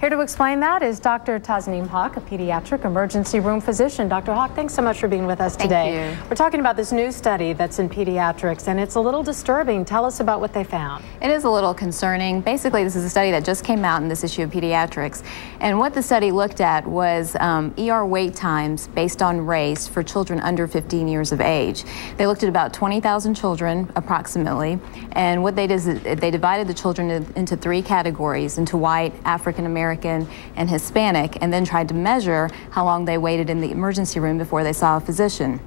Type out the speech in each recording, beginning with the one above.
Here to explain that is Dr. Tasneem Haq, a pediatric emergency room physician. Dr. Haq, thanks so much for being with us today. Thank you. We're talking about this new study that's in pediatrics, and it's a little disturbing. Tell us about what they found. It is a little concerning. Basically, this is a study that just came out in this issue of Pediatrics. And what the study looked at was ER wait times based on race for children under 15 years of age. They looked at about 20,000 children, approximately. And what they did is they divided the children into three categories, into white, African American, and Hispanic, and then tried to measure how long they waited in the emergency room before they saw a physician.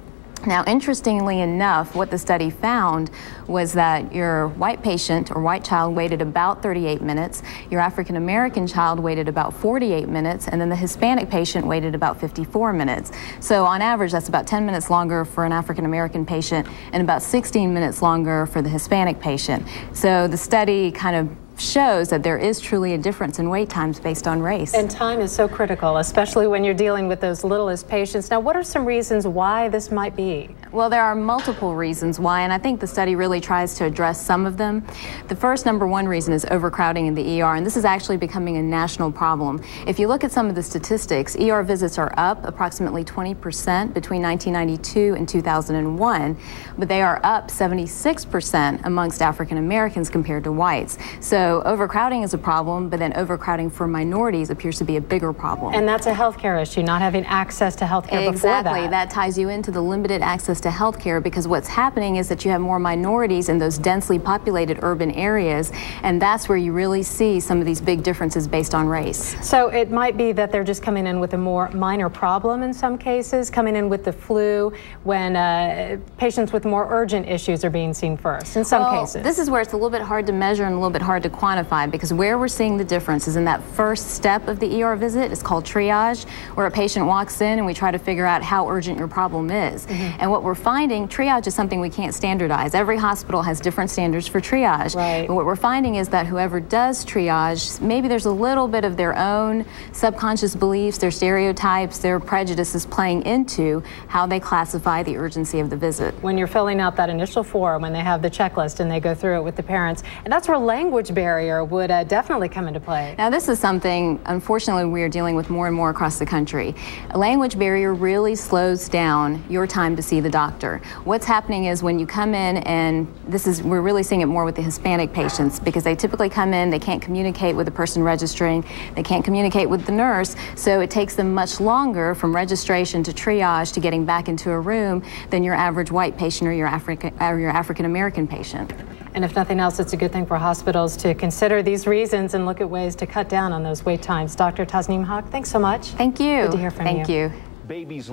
Now, interestingly enough, what the study found was that your white patient or white child waited about 38 minutes, your African American child waited about 48 minutes, and then the Hispanic patient waited about 54 minutes. So on average, that's about 10 minutes longer for an African American patient and about 16 minutes longer for the Hispanic patient. So the study kind of shows that there is truly a difference in wait times based on race. And time is so critical, especially when you're dealing with those littlest patients. Now, what are some reasons why this might be? Well, there are multiple reasons why, and I think the study really tries to address some of them. The first, number one reason is overcrowding in the ER, and this is actually becoming a national problem. If you look at some of the statistics, ER visits are up approximately 20% between 1992 and 2001, but they are up 76% amongst African Americans compared to whites. So overcrowding is a problem, but then overcrowding for minorities appears to be a bigger problem. And that's a healthcare issue, not having access to healthcare before that. Exactly. That ties you into the limited access to healthcare, because what's happening is that you have more minorities in those densely populated urban areas, and that's where you really see some of these big differences based on race. So it might be that they're just coming in with a more minor problem in some cases, coming in with the flu when patients with more urgent issues are being seen first in some cases. This is where it's a little bit hard to measure and a little bit hard to quantify, because where we're seeing the difference is in that first step of the ER visit. It's called triage, where a patient walks in and we try to figure out how urgent your problem is. And what we're finding, triage is something we can't standardize. Every hospital has different standards for triage. Right. But what we're finding is that whoever does triage, maybe there's a little bit of their own subconscious beliefs, their stereotypes, their prejudices playing into how they classify the urgency of the visit. When you're filling out that initial form, when they have the checklist and they go through it with the parents, and that's where language barrier would definitely come into play. Now, this is something, unfortunately, we are dealing with more and more across the country. A language barrier really slows down your time to see the doctor. What's happening is when you come in, and we're really seeing it more with the Hispanic patients, because they typically come in, they can't communicate with the person registering, they can't communicate with the nurse, so it takes them much longer from registration to triage to getting back into a room than your average white patient or your African American patient. And if nothing else, it's a good thing for hospitals to consider these reasons and look at ways to cut down on those wait times. Dr. Tasneem Haq, thanks so much. Thank you. Good to hear from you. Thank you. Babies